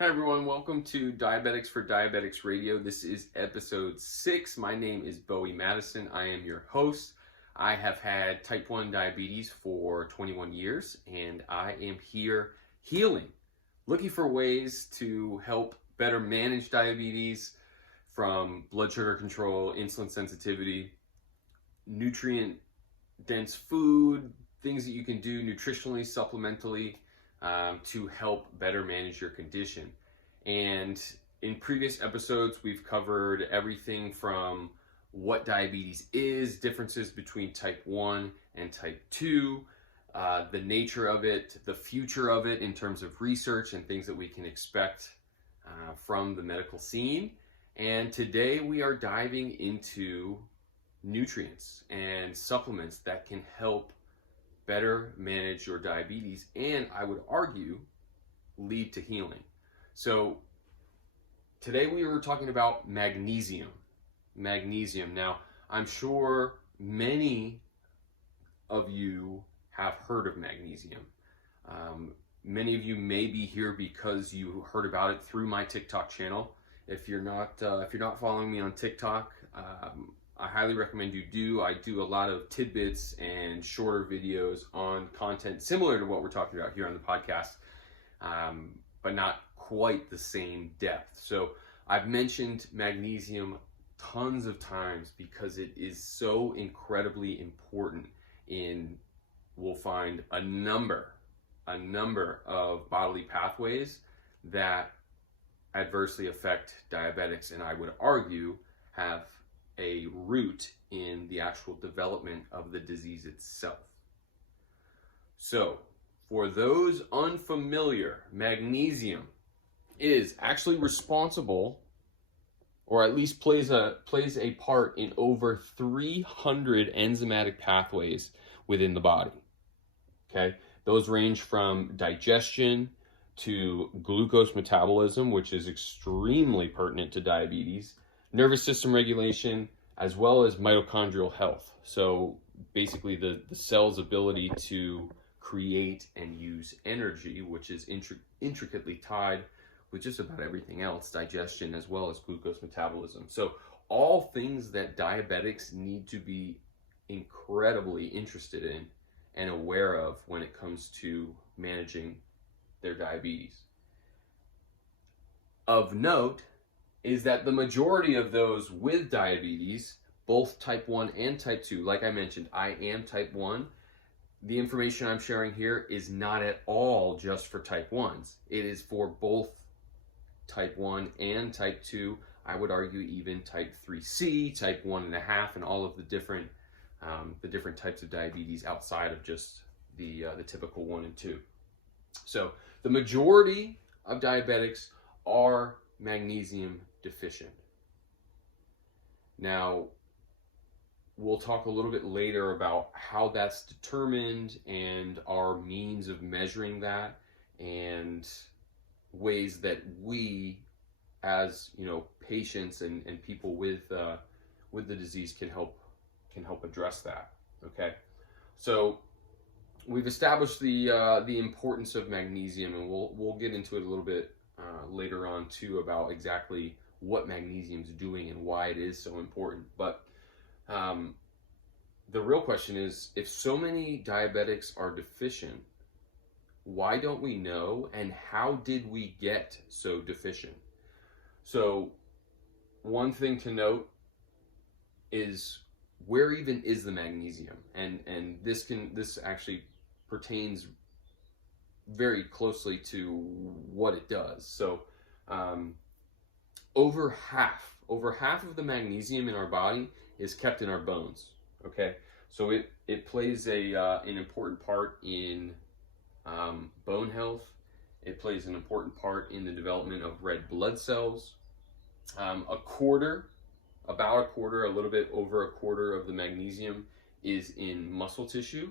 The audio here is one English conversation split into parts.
Hi everyone, welcome to Diabetics for Diabetics Radio. This is episode 6. My name is Bowie Madison. I am your host. I have had type 1 diabetes for 21 years and I am here healing, looking for ways to help better manage diabetes, from blood sugar control, insulin sensitivity, nutrient dense food, things that you can do nutritionally, supplementally, to help better manage your condition. And in previous episodes, we've covered everything from what diabetes is, differences between type 1 and type 2, the nature of it, the future of it in terms of research and things that we can expect from the medical scene. And today we are diving into nutrients and supplements that can help better manage your diabetes, and I would argue lead to healing. So today we were talking about magnesium. Now, I'm sure many of you have heard of magnesium. Many of you may be here because you heard about it through my TikTok channel. If you're not following me on TikTok, I highly recommend you do. I do a lot of tidbits and shorter videos on content similar to what we're talking about here on the podcast, but not quite the same depth. So I've mentioned magnesium tons of times because it is so incredibly important in, we'll find a number of bodily pathways that adversely affect diabetics, and I would argue have a root in the actual development of the disease itself. So, for those unfamiliar, magnesium is actually responsible, or at least plays a part in over 300 enzymatic pathways within the body. Okay, those range from digestion to glucose metabolism, which is extremely pertinent to diabetes, nervous system regulation, as well as mitochondrial health. So basically the cell's ability to create and use energy, which is intricately tied with just about everything else, digestion as well as glucose metabolism. So all things that diabetics need to be incredibly interested in and aware of when it comes to managing their diabetes. Of note is that the majority of those with diabetes, both type 1 and type 2, like I mentioned, I am type 1. The information I'm sharing here is not at all just for type 1s. It is for both type 1 and type 2. I would argue even type 3C, type 1.5, and all of the different types of diabetes outside of just the typical 1 and 2. So the majority of diabetics are magnesium deficient. Now, we'll talk a little bit later about how that's determined and our means of measuring that, and ways that we, as patients and people with the disease can help address that. Okay, so we've established the importance of magnesium, and we'll get into it a little bit later on too, about exactly what magnesium is doing and why it is so important. But the real question is, if so many diabetics are deficient, why don't we know, and how did we get so deficient? So one thing to note is, where even is the magnesium? And this actually pertains very closely to what it does. So over half of the magnesium in our body is kept in our bones. Okay, so it plays an important part in bone health. It plays an important part in the development of red blood cells. About a quarter, a little bit over a quarter of the magnesium is in muscle tissue,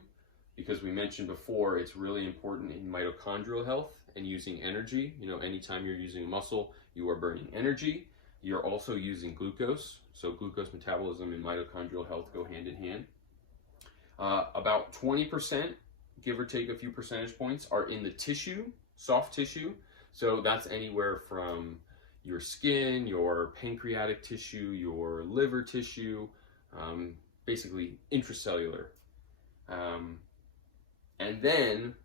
because we mentioned before it's really important in mitochondrial health and using energy. Anytime you're using muscle, you are burning energy. You're also using glucose, so glucose metabolism and mitochondrial health go hand in hand. About 20%, give or take a few percentage points, are in the tissue, soft tissue. So that's anywhere from your skin, your pancreatic tissue, your liver tissue, basically intracellular. Um, and then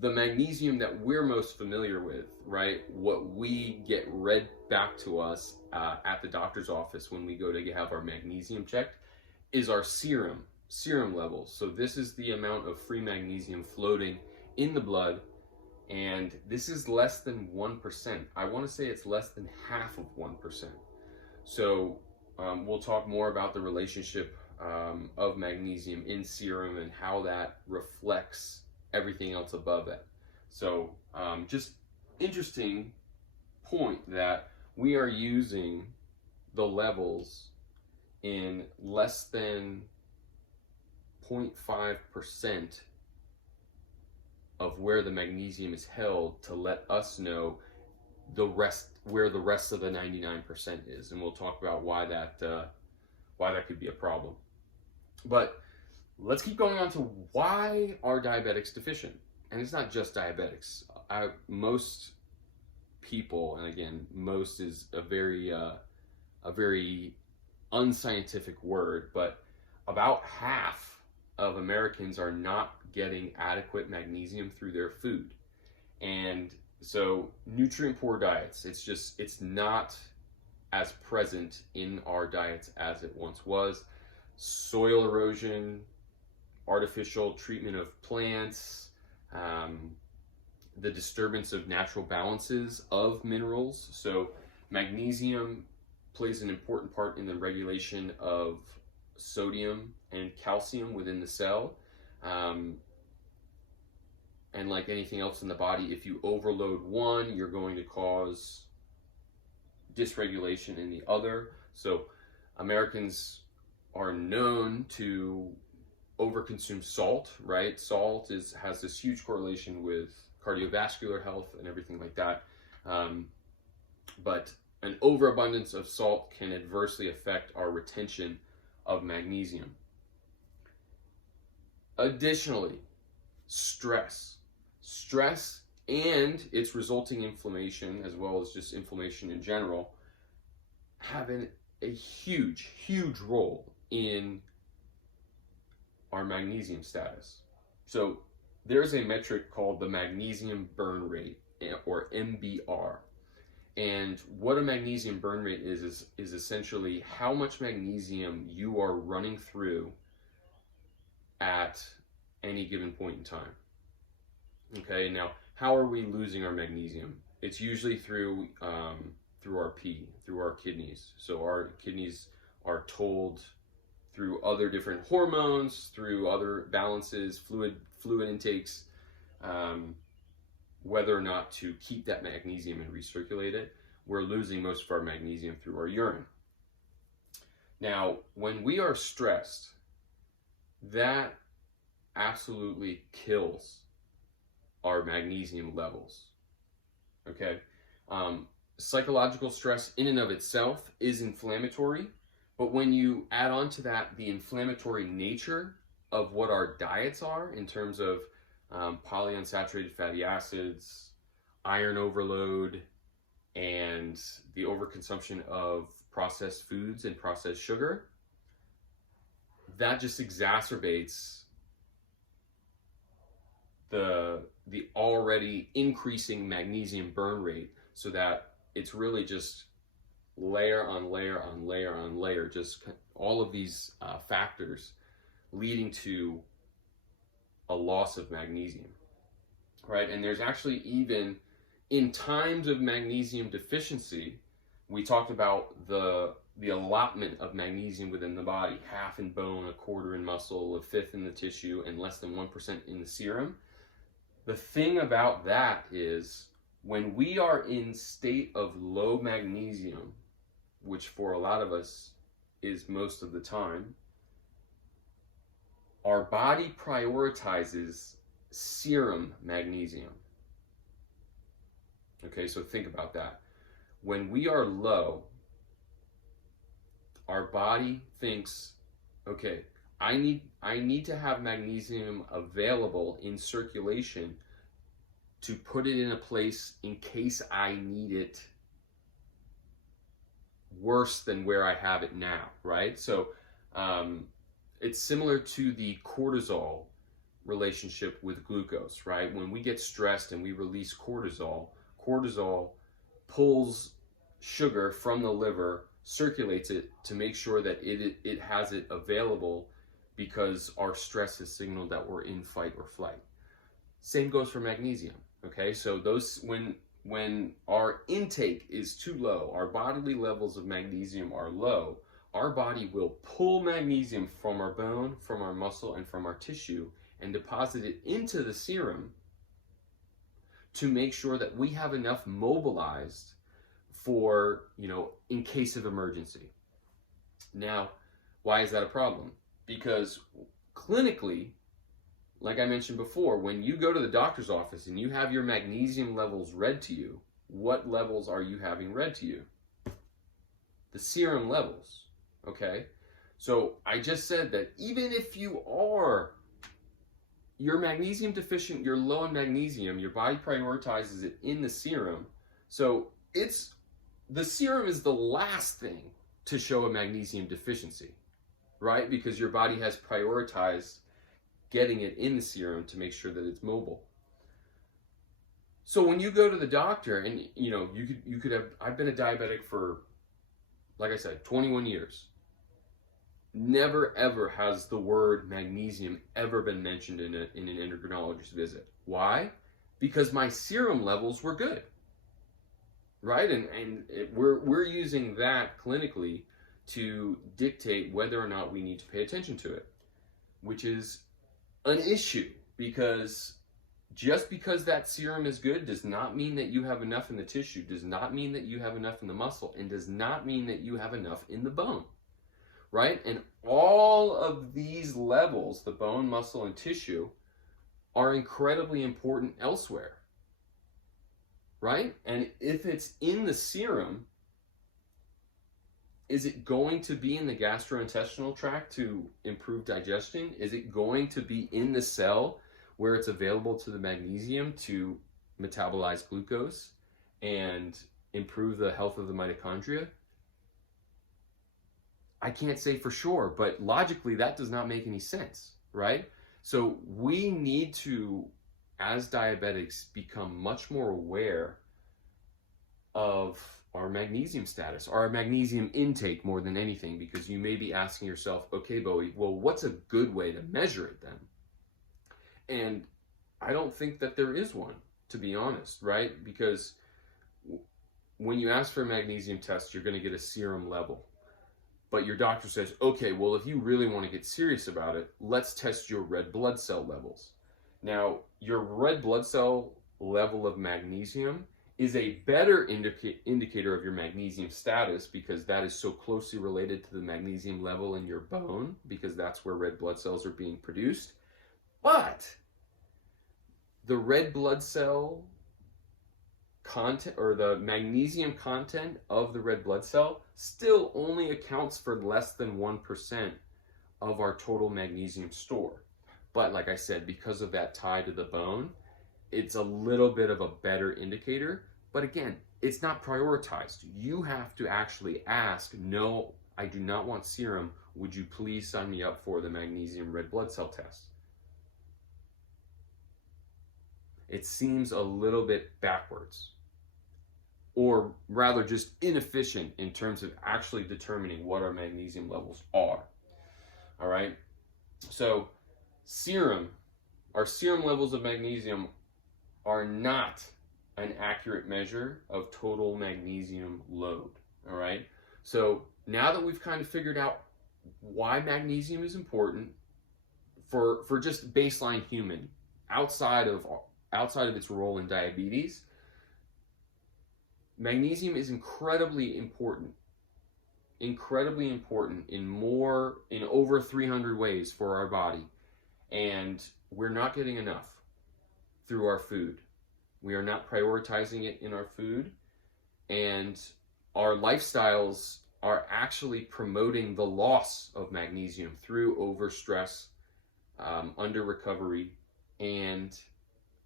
the magnesium that we're most familiar with, right? What we get read back to us at the doctor's office when we go to have our magnesium checked is our serum levels. So this is the amount of free magnesium floating in the blood, and this is less than 1%. I want to say it's less than half of 1%. So we'll talk more about the relationship of magnesium in serum and how that reflects everything else above it. So just interesting point that we are using the levels in less than 0.5% of where the magnesium is held to let us know where the rest of the 99% is, and we'll talk about why that could be a problem. But let's keep going on to why are diabetics deficient, and it's not just diabetics. Most people, and again, most is a very unscientific word, but about half of Americans are not getting adequate magnesium through their food. And so nutrient poor diets, it's not as present in our diets as it once was. Soil erosion, artificial treatment of plants, the disturbance of natural balances of minerals. So magnesium plays an important part in the regulation of sodium and calcium within the cell. And like anything else in the body, if you overload one, you're going to cause dysregulation in the other. So Americans are known to overconsume salt, right? Salt has this huge correlation with cardiovascular health and everything like that. But an overabundance of salt can adversely affect our retention of magnesium. Additionally, stress and its resulting inflammation, as well as just inflammation in general, have a huge role in our magnesium status. So there's a metric called the magnesium burn rate, or MBR. And what a magnesium burn rate is essentially how much magnesium you are running through at any given point in time. Okay, now how are we losing our magnesium? It's usually through our pee, through our kidneys. So our kidneys are told through other different hormones, through other balances, fluid intakes, whether or not to keep that magnesium and recirculate it. We're losing most of our magnesium through our urine. Now, when we are stressed, that absolutely kills our magnesium levels. Okay? Psychological stress in and of itself is inflammatory, but when you add on to that the inflammatory nature of what our diets are in terms of polyunsaturated fatty acids, iron overload, and the overconsumption of processed foods and processed sugar, that just exacerbates the already increasing magnesium burn rate, so that it's really just layer on layer on layer on layer, just all of these factors leading to a loss of magnesium, right? And there's actually, even in times of magnesium deficiency, we talked about the allotment of magnesium within the body: half in bone, a quarter in muscle, a fifth in the tissue, and less than 1% in the serum. The thing about that is, when we are in state of low magnesium, which for a lot of us is most of the time, our body prioritizes serum magnesium. Okay, so think about that. When we are low, our body thinks, okay, I need to have magnesium available in circulation to put it in a place in case I need it worse than where I have it now, right? So it's similar to the cortisol relationship with glucose, right? When we get stressed and we release cortisol, cortisol pulls sugar from the liver, circulates it to make sure that it has it available because our stress has signaled that we're in fight or flight. Same goes for magnesium, okay? So those, when our intake is too low, our bodily levels of magnesium are low, our body will pull magnesium from our bone, from our muscle, and from our tissue and deposit it into the serum to make sure that we have enough mobilized for, in case of emergency. Now, why is that a problem? Because clinically, like I mentioned before, when you go to the doctor's office and you have your magnesium levels read to you, what levels are you having read to you? The serum levels, okay? So I just said that even if you're magnesium deficient, you're low in magnesium, your body prioritizes it in the serum. So the serum is the last thing to show a magnesium deficiency, right? Because your body has prioritized getting it in the serum to make sure that it's mobile. So when you go to the doctor and you could have, I've been a diabetic for, like I said, 21 years. Never ever has the word magnesium ever been mentioned in an endocrinologist visit. Why? Because my serum levels were good, right? We're using that clinically to dictate whether or not we need to pay attention to it, which is an issue, because just because that serum is good does not mean that you have enough in the tissue, does not mean that you have enough in the muscle, and does not mean that you have enough in the bone, right? And all of these levels, the bone, muscle, and tissue, are incredibly important elsewhere, right? And if it's in the serum, is it going to be in the gastrointestinal tract to improve digestion? Is it going to be in the cell where it's available to the magnesium to metabolize glucose and improve the health of the mitochondria? I can't say for sure, but logically that does not make any sense, right? So we need to, as diabetics, become much more aware of our magnesium status, our magnesium intake more than anything, because you may be asking yourself, okay, Bowie, well, what's a good way to measure it then? And I don't think that there is one, to be honest, right? Because when you ask for a magnesium test, you're going to get a serum level. But your doctor says, okay, well, if you really want to get serious about it, let's test your red blood cell levels. Now, your red blood cell level of magnesium is a better indicator of your magnesium status, because that is so closely related to the magnesium level in your bone, because that's where red blood cells are being produced. But the red blood cell content, or the magnesium content of the red blood cell, still only accounts for less than 1% of our total magnesium store. But like I said, because of that tie to the bone, it's a little bit of a better indicator. But again, it's not prioritized. You have to actually ask, no, I do not want serum. Would you please sign me up for the magnesium red blood cell test? It seems a little bit backwards, or rather just inefficient in terms of actually determining what our magnesium levels are. All right. So our serum levels of magnesium are not an accurate measure of total magnesium load. All right. So now that we've kind of figured out why magnesium is important for just baseline human, outside of its role in diabetes, magnesium is incredibly important in over 300 ways for our body. And we're not getting enough through our food. We are not prioritizing it in our food, and our lifestyles are actually promoting the loss of magnesium through overstress, under recovery, and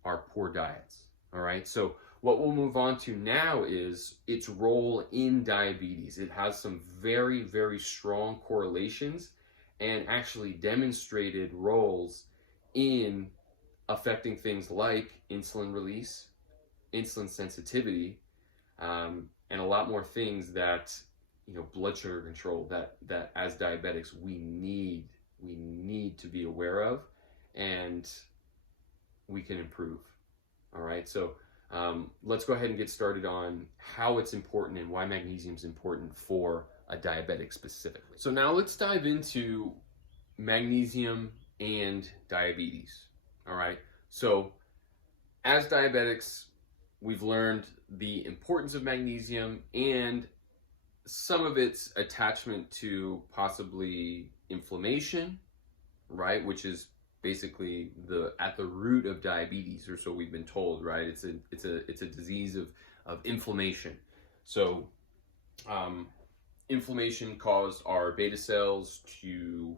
our poor diets. All right, so what we'll move on to now is its role in diabetes. It has some very, very strong correlations and actually demonstrated roles in affecting things like insulin release, insulin sensitivity, and a lot more things that, blood sugar control, that as diabetics we need to be aware of, and we can improve. All right, so let's go ahead and get started on how it's important and why magnesium is important for a diabetic specifically. So now let's dive into magnesium and diabetes. All right, so as diabetics, we've learned the importance of magnesium and some of its attachment to possibly inflammation, right, which is basically at the root of diabetes, or so we've been told, right? It's a disease of inflammation. So inflammation caused our beta cells to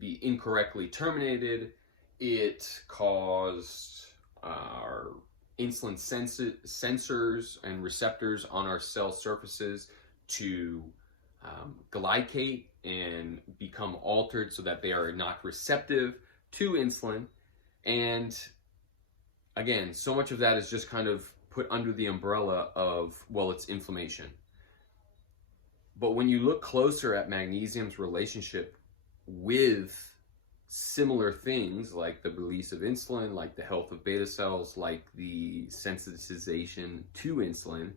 be incorrectly terminated. It caused our insulin sensors and receptors on our cell surfaces to glycate and become altered so that they are not receptive to insulin. And again, so much of that is just kind of put under the umbrella of, well, it's inflammation. But when you look closer at magnesium's relationship with similar things like the release of insulin, like the health of beta cells, like the sensitization to insulin,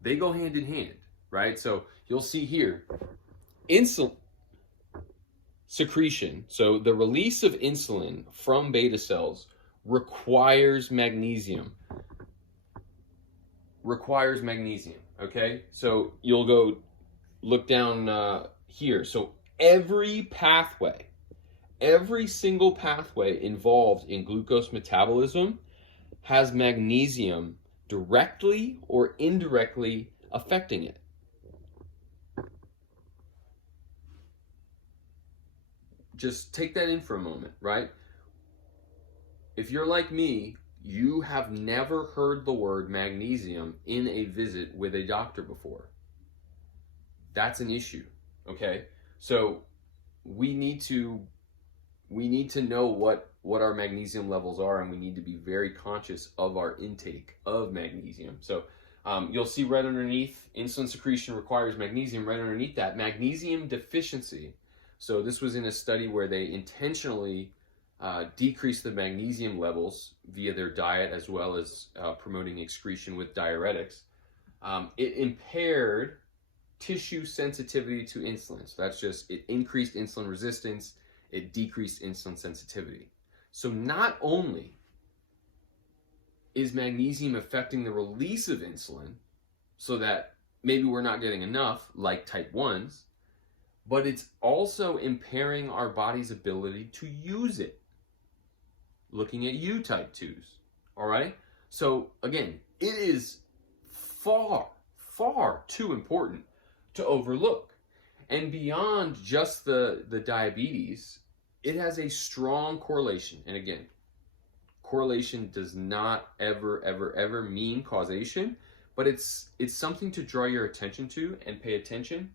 they go hand in hand, right? So you'll see here, insulin secretion, so the release of insulin from beta cells requires magnesium. Okay? So you'll go look down here. So every single pathway involved in glucose metabolism has magnesium directly or indirectly affecting it. Just take that in for a moment, right? If you're like me, you have never heard the word magnesium in a visit with a doctor before. That's an issue, okay? So we need to know what our magnesium levels are, and we need to be very conscious of our intake of magnesium. So you'll see right underneath, insulin secretion requires magnesium. Right underneath that, magnesium deficiency. So this was in a study where they intentionally decreased the magnesium levels via their diet, as well as promoting excretion with diuretics. It impaired tissue sensitivity to insulin. So that's just, it increased insulin resistance, it decreased insulin sensitivity. So not only is magnesium affecting the release of insulin, so that maybe we're not getting enough, like type 1s, but it's also impairing our body's ability to use it. Looking at you, type 2s, all right? So again, it is far, far too important to overlook. And beyond just the diabetes, it has a strong correlation. And again, correlation does not ever mean causation, but it's something to draw your attention to and pay attention.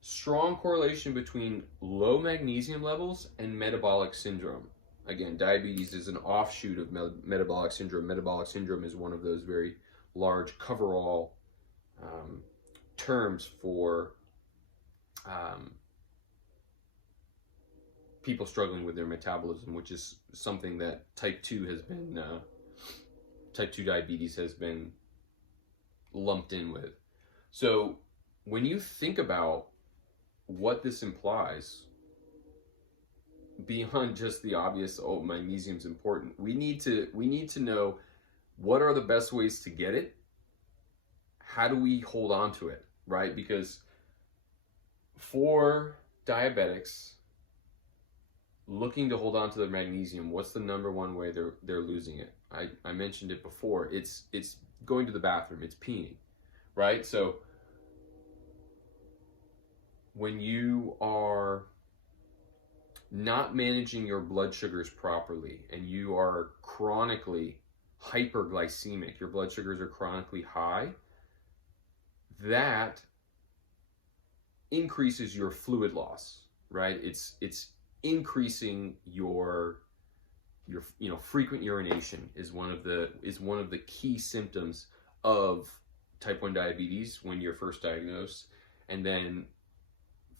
Strong correlation between low magnesium levels and metabolic syndrome. Again, diabetes is an offshoot of metabolic syndrome. Metabolic syndrome is one of those very large coverall terms for people struggling with their metabolism, which is something that type 2 diabetes has been lumped in with. So when you think about what this implies, beyond just the obvious, oh, magnesium's important, we need to know what are the best ways to get it. How do we hold on to it, right? Because for diabetics looking to hold on to their magnesium, what's the number one way they're losing it? I mentioned it before. It's going to the bathroom. It's peeing, right? So when you are not managing your blood sugars properly and you are chronically hyperglycemic, your blood sugars are chronically high, that increases your fluid loss, right? It's increasing your frequent urination is one of the key symptoms of type 1 diabetes when you're first diagnosed. And then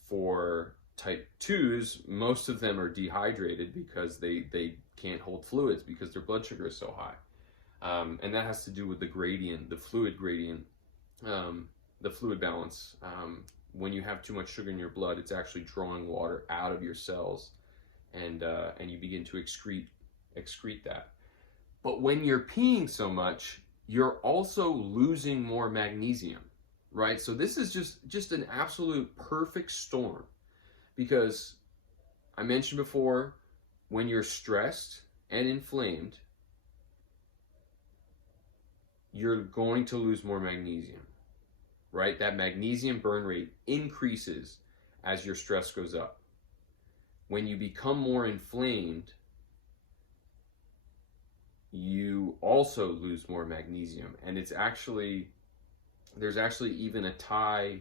for type 2s, most of them are dehydrated because they can't hold fluids because their blood sugar is so high. And that has to do with the gradient, the fluid gradient, the fluid balance. When you have too much sugar in your blood, it's actually drawing water out of your cells, and you begin to excrete that. But when you're peeing so much, you're also losing more magnesium, right? So this is just an absolute perfect storm, because I mentioned before, when you're stressed and inflamed, you're going to lose more magnesium, right? That magnesium burn rate increases as your stress goes up. When you become more inflamed, you also lose more magnesium. And there's actually even a tie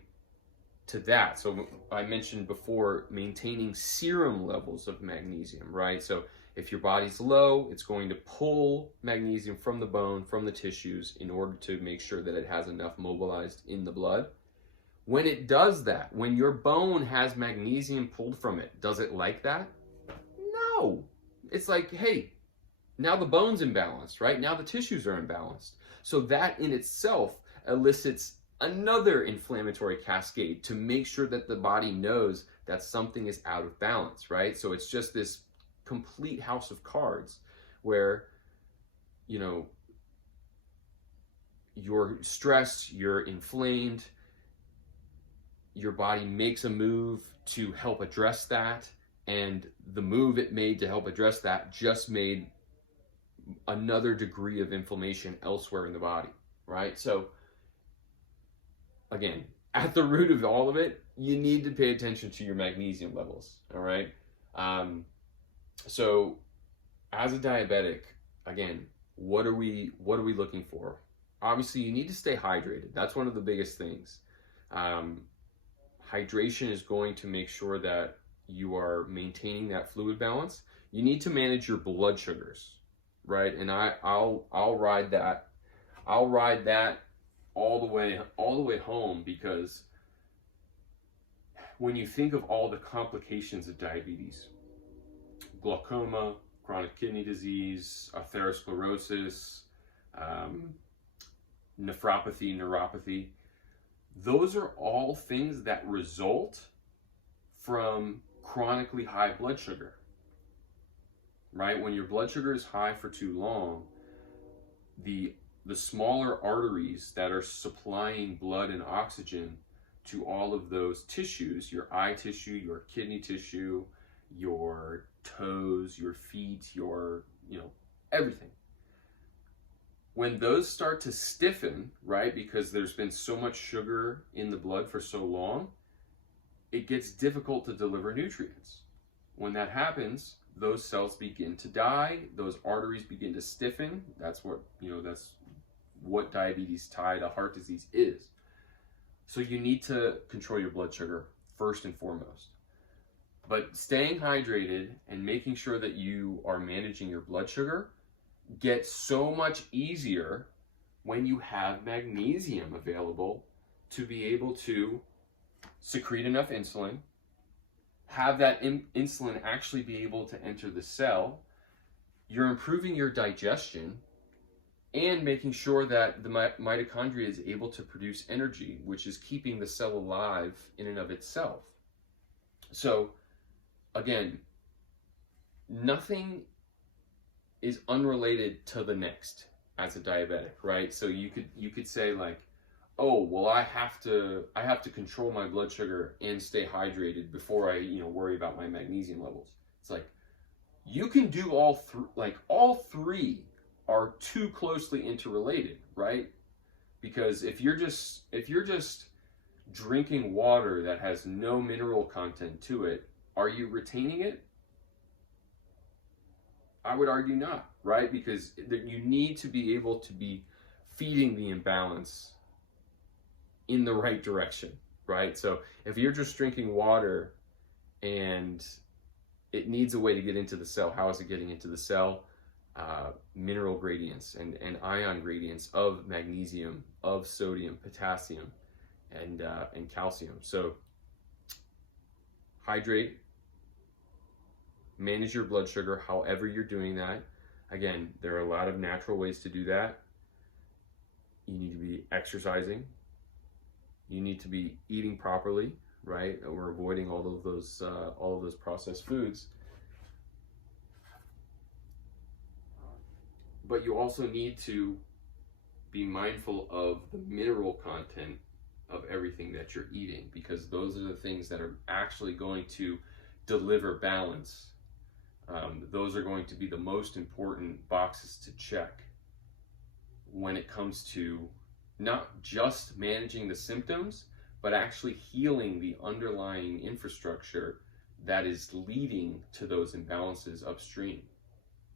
to that. So I mentioned before, maintaining serum levels of magnesium, right? So if your body's low, it's going to pull magnesium from the bone, from the tissues, in order to make sure that it has enough mobilized in the blood. When it does that, when your bone has magnesium pulled from it, does it like that? No. It's like, hey, now the bone's imbalanced, right? Now the tissues are imbalanced. So that in itself elicits another inflammatory cascade to make sure that the body knows that something is out of balance, right? So it's just this complete house of cards where, you're stressed, you're inflamed, your body makes a move to help address that, and the move it made to help address that just made another degree of inflammation elsewhere in the body, right? So again, at the root of all of it, you need to pay attention to your magnesium levels, all right? So as a diabetic, again, what are we looking for? Obviously, you need to stay hydrated. That's one of the biggest things. Hydration is going to make sure that you are maintaining that fluid balance. You need to manage your blood sugars, right? And I'll ride that all the way home, because when you think of all the complications of diabetes, glaucoma, chronic kidney disease, atherosclerosis, nephropathy, neuropathy, those are all things that result from chronically high blood sugar, right? When your blood sugar is high for too long, the smaller arteries that are supplying blood and oxygen to all of those tissues, your eye tissue, your kidney tissue, your toes, your feet, your, everything. When those start to stiffen, right, because there's been so much sugar in the blood for so long, it gets difficult to deliver nutrients. When that happens, those cells begin to die, those arteries begin to stiffen. That's what diabetes tied to heart disease is. So you need to control your blood sugar first and foremost. But staying hydrated and making sure that you are managing your blood sugar gets so much easier when you have magnesium available to be able to secrete enough insulin, have that insulin actually be able to enter the cell. You're improving your digestion and making sure that the mitochondria is able to produce energy, which is keeping the cell alive in and of itself. So again, nothing is unrelated to the next as a diabetic, right? So you could say like, oh, well, I have to control my blood sugar and stay hydrated before I worry about my magnesium levels. It's like, you can do all three are too closely interrelated, right? Because if you're just drinking water that has no mineral content to it, are you retaining it? I would argue not, right? Because you need to be able to be feeding the imbalance in the right direction, right? So if you're just drinking water and it needs a way to get into the cell, how is it getting into the cell? Mineral gradients and ion gradients of magnesium, of sodium, potassium, and calcium. So hydrate, manage your blood sugar however you're doing that. Again, there are a lot of natural ways to do that. You need to be exercising. You need to be eating properly, right? We're avoiding all of those processed foods. But you also need to be mindful of the mineral content of everything that you're eating, because those are the things that are actually going to deliver balance. Those are going to be the most important boxes to check when it comes to not just managing the symptoms, but actually healing the underlying infrastructure that is leading to those imbalances upstream,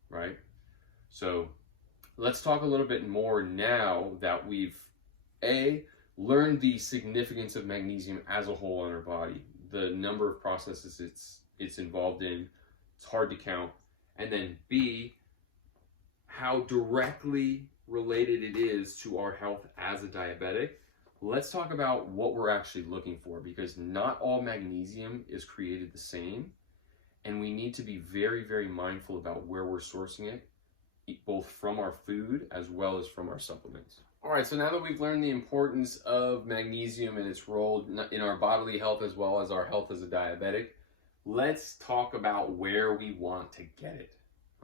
right? So let's talk a little bit more now that we've learned the significance of magnesium as a whole in our body, the number of processes it's involved in, it's hard to count, and then B, how directly related it is to our health as a diabetic. Let's talk about what we're actually looking for, because not all magnesium is created the same, and we need to be very, very mindful about where we're sourcing it, both from our food as well as from our supplements. All right, so now that we've learned the importance of magnesium and its role in our bodily health as well as our health as a diabetic, let's talk about where we want to get it.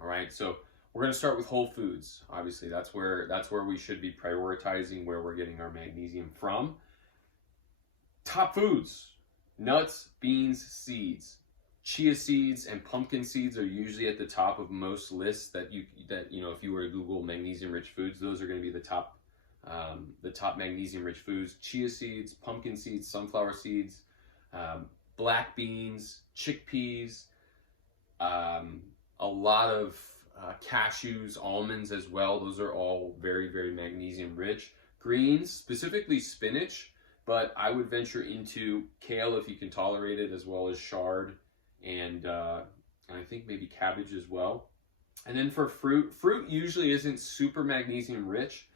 All right, so we're going to start with whole foods. Obviously, that's where we should be prioritizing where we're getting our magnesium from. Top foods: nuts, beans, seeds. Chia seeds and pumpkin seeds are usually at the top of most lists that if you were to Google magnesium rich foods, those are going to be the top magnesium rich foods. Chia seeds, pumpkin seeds, sunflower seeds, black beans, chickpeas, a lot of cashews, almonds as well. Those are all very, very magnesium rich. Greens, specifically spinach, but I would venture into kale if you can tolerate it, as well as chard, and I think maybe cabbage as well. And then for fruit usually isn't super magnesium rich,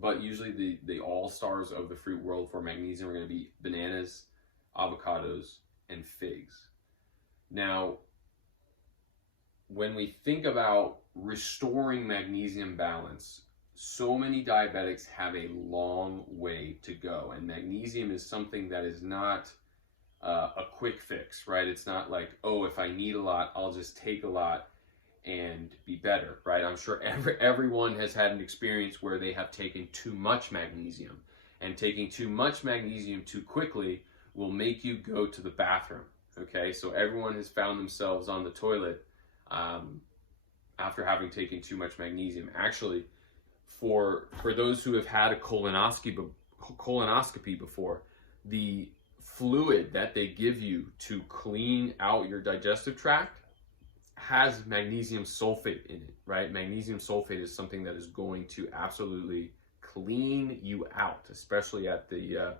but usually the all-stars of the fruit world for magnesium are going to be bananas, avocados, and figs. Now, when we think about restoring magnesium balance, so many diabetics have a long way to go, and magnesium is something that is not a quick fix, right? It's not like, oh, if I need a lot, I'll just take a lot and be better, right? I'm sure everyone has had an experience where they have taken too much magnesium, and taking too much magnesium too quickly will make you go to the bathroom, okay? So everyone has found themselves on the toilet after having taken too much magnesium. Actually, for those who have had a colonoscopy before, the fluid that they give you to clean out your digestive tract has magnesium sulfate in it, right? Magnesium sulfate is something that is going to absolutely clean you out, especially at the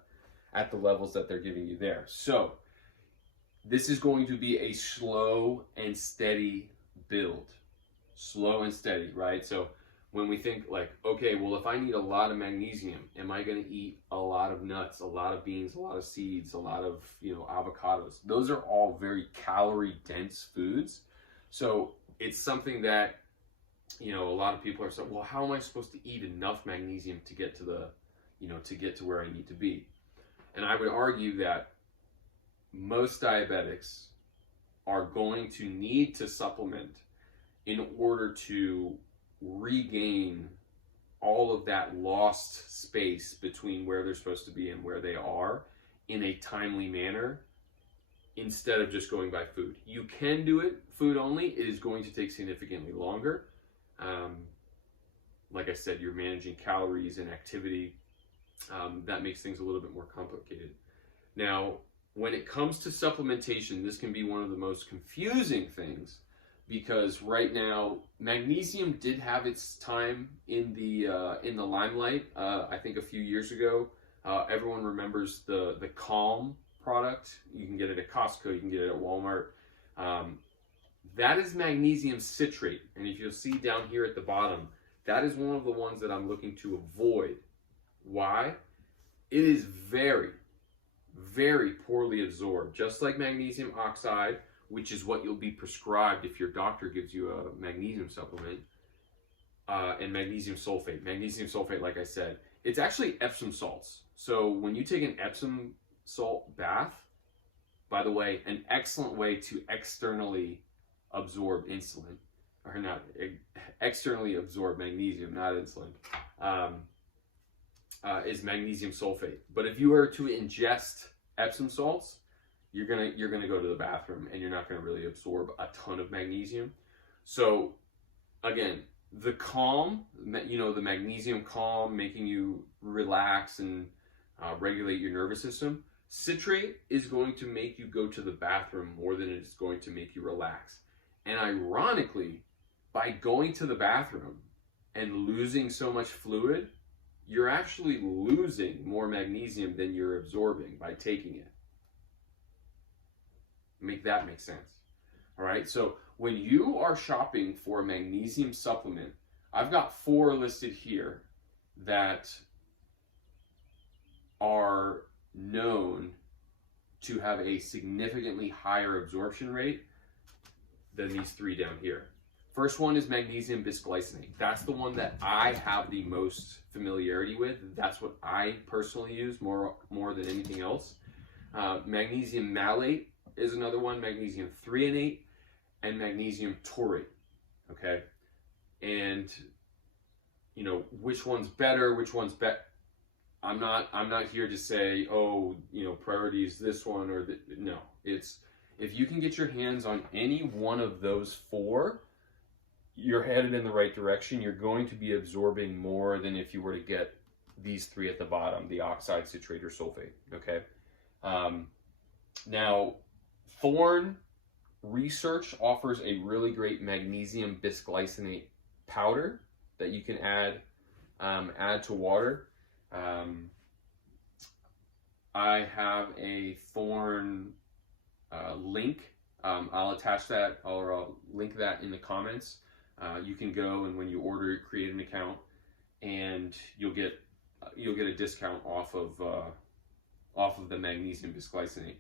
levels that they're giving you there. So this is going to be a slow and steady build. Slow and steady, right? So when we think like, okay, well, if I need a lot of magnesium, am I going to eat a lot of nuts, a lot of beans, a lot of seeds, a lot of, avocados? Those are all very calorie dense foods. So it's something that, a lot of people are saying, well, how am I supposed to eat enough magnesium to get to to get to where I need to be? And I would argue that most diabetics are going to need to supplement in order to regain all of that lost space between where they're supposed to be and where they are in a timely manner, instead of just going by food. You can do it food only. It is going to take significantly longer. Like I said, you're managing calories and activity. That makes things a little bit more complicated. Now, when it comes to supplementation, this can be one of the most confusing things, because right now magnesium did have its time in the limelight. I think a few years ago, everyone remembers the Calm product. You can get it at Costco, you can get it at Walmart. That is magnesium citrate, and if you'll see down here at the bottom, that is one of the ones that I'm looking to avoid. Why? It is very, very poorly absorbed, just like magnesium oxide, which is what you'll be prescribed if your doctor gives you a magnesium supplement, and magnesium sulfate. Magnesium sulfate, like I said, it's actually Epsom salts. So when you take an Epsom salt bath, by the way, an excellent way to externally absorb insulin, or not, externally absorb magnesium, not insulin, is magnesium sulfate. But if you were to ingest Epsom salts, you're gonna go to the bathroom and you're not gonna really absorb a ton of magnesium. So again, the Calm, the magnesium Calm, making you relax and regulate your nervous system. Citrate is going to make you go to the bathroom more than it's going to make you relax. And ironically, by going to the bathroom and losing so much fluid, you're actually losing more magnesium than you're absorbing by taking it. Make that make sense. All right, so when you are shopping for a magnesium supplement, I've got 4 listed here that are known to have a significantly higher absorption rate than these 3 down here. First one is magnesium bisglycinate. That's the one that I have the most familiarity with. That's what I personally use more than anything else. Magnesium malate is another one, magnesium threonate, and magnesium taurate. Okay, and which one's better, which one's better. I'm not here to say, oh, priority is this one or no. It's, if you can get your hands on any one of those 4, you're headed in the right direction. You're going to be absorbing more than if you were to get these 3 at the bottom, the oxide, citrate, or sulfate. Okay. Now, Thorne Research offers a really great magnesium bisglycinate powder that you can add to water. I have a Thorne link. I'll attach that, or I'll link that in the comments. You can go, and when you order it, create an account, and you'll get a discount off of the magnesium bisglycinate.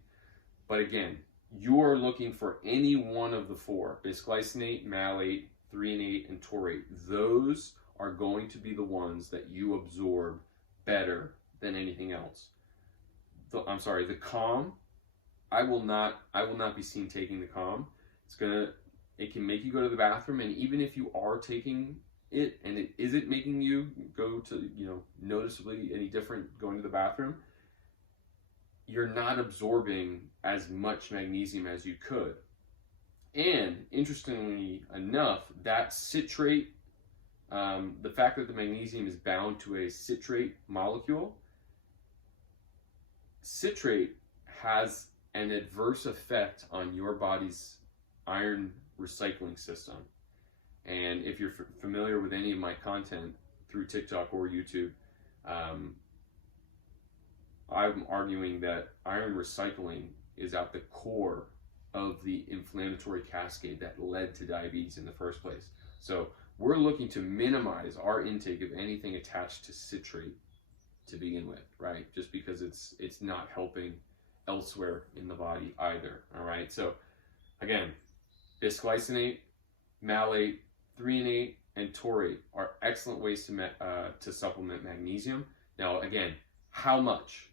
But again, you are looking for any one of the 4: bisglycinate, malate, threonate, and taurate. Those are going to be the ones that you absorb better than anything else. The Calm, I will not be seen taking the Calm. It can make you go to the bathroom, and even if you are taking it and it isn't making you go to, noticeably any different going to the bathroom, you're not absorbing as much magnesium as you could. And interestingly enough, that citrate, the fact that the magnesium is bound to a citrate molecule, citrate has an adverse effect on your body's iron recycling system. And if you're familiar with any of my content through TikTok or YouTube, I'm arguing that iron recycling is at the core of the inflammatory cascade that led to diabetes in the first place. So we're looking to minimize our intake of anything attached to citrate to begin with, right? Just because it's not helping elsewhere in the body either. All right, so again, bisglycinate, malate, threonate, and taurate are excellent ways to supplement magnesium. Now again, how much?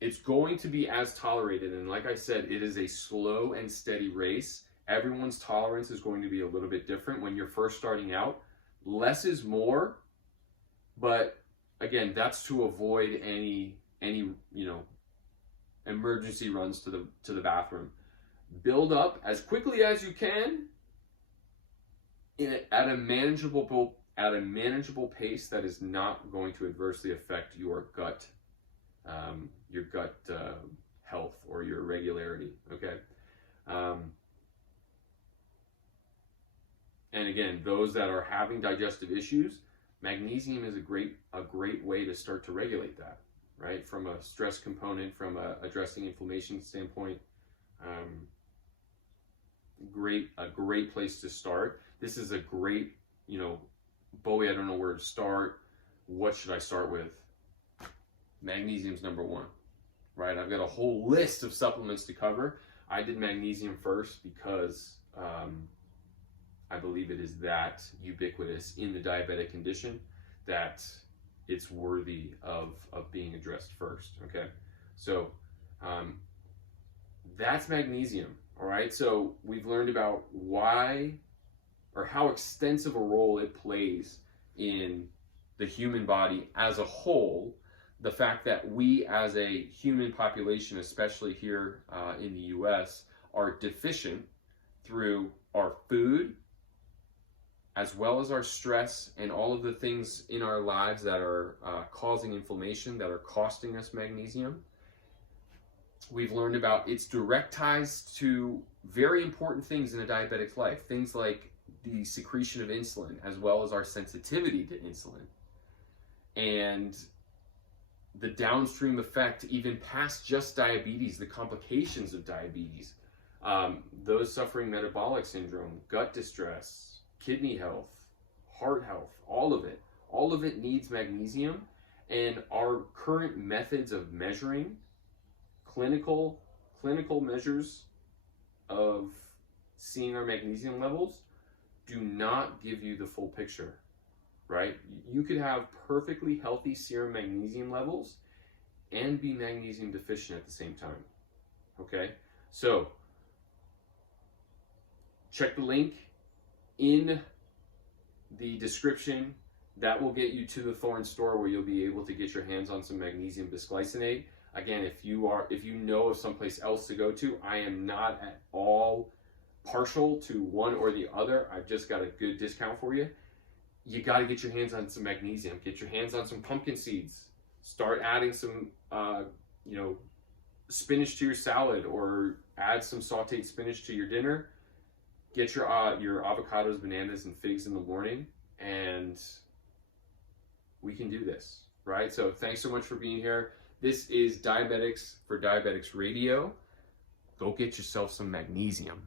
It's going to be as tolerated, and like I said, it is a slow and steady race. Everyone's tolerance is going to be a little bit different when you're first starting out. Less is more, but again, that's to avoid any emergency runs to the bathroom. Build up as quickly as you can at a manageable pace that is not going to adversely affect your gut health or your regularity. Okay. And again, those that are having digestive issues, magnesium is a great way to start to regulate that, right? From a stress component, from addressing inflammation standpoint, a great place to start. This is a great, Bowie, I don't know where to start. What should I start with? Magnesium's number one, right? I've got a whole list of supplements to cover. I did magnesium first because I believe it is that ubiquitous in the diabetic condition that it's worthy of being addressed first, okay? So that's magnesium, all right? So we've learned about why or how extensive a role it plays in the human body as a whole, the fact that we as a human population, especially here in the US, are deficient through our food, as well as our stress and all of the things in our lives that are causing inflammation, that are costing us magnesium. We've learned about its direct ties to very important things in a diabetic's life, things like the secretion of insulin, as well as our sensitivity to insulin, and the downstream effect, even past just diabetes, the complications of diabetes, those suffering metabolic syndrome, gut distress, kidney health, heart health, all of it needs magnesium. And our current methods of measuring, clinical measures of seeing our magnesium levels, do not give you the full picture, right? You could have perfectly healthy serum magnesium levels and be magnesium deficient at the same time, okay? So check the link in the description. That will get you to the Thorne store where you'll be able to get your hands on some magnesium bisglycinate. Again, if you know of someplace else to go to, I am not at all partial to one or the other. I've just got a good discount for you. You got to get your hands on some magnesium. Get your hands on some pumpkin seeds. Start adding some, spinach to your salad, or add some sauteed spinach to your dinner. Get your avocados, bananas, and figs in the morning, and we can do this, right? So thanks so much for being here. This is Diabetics for Diabetics Radio. Go get yourself some magnesium.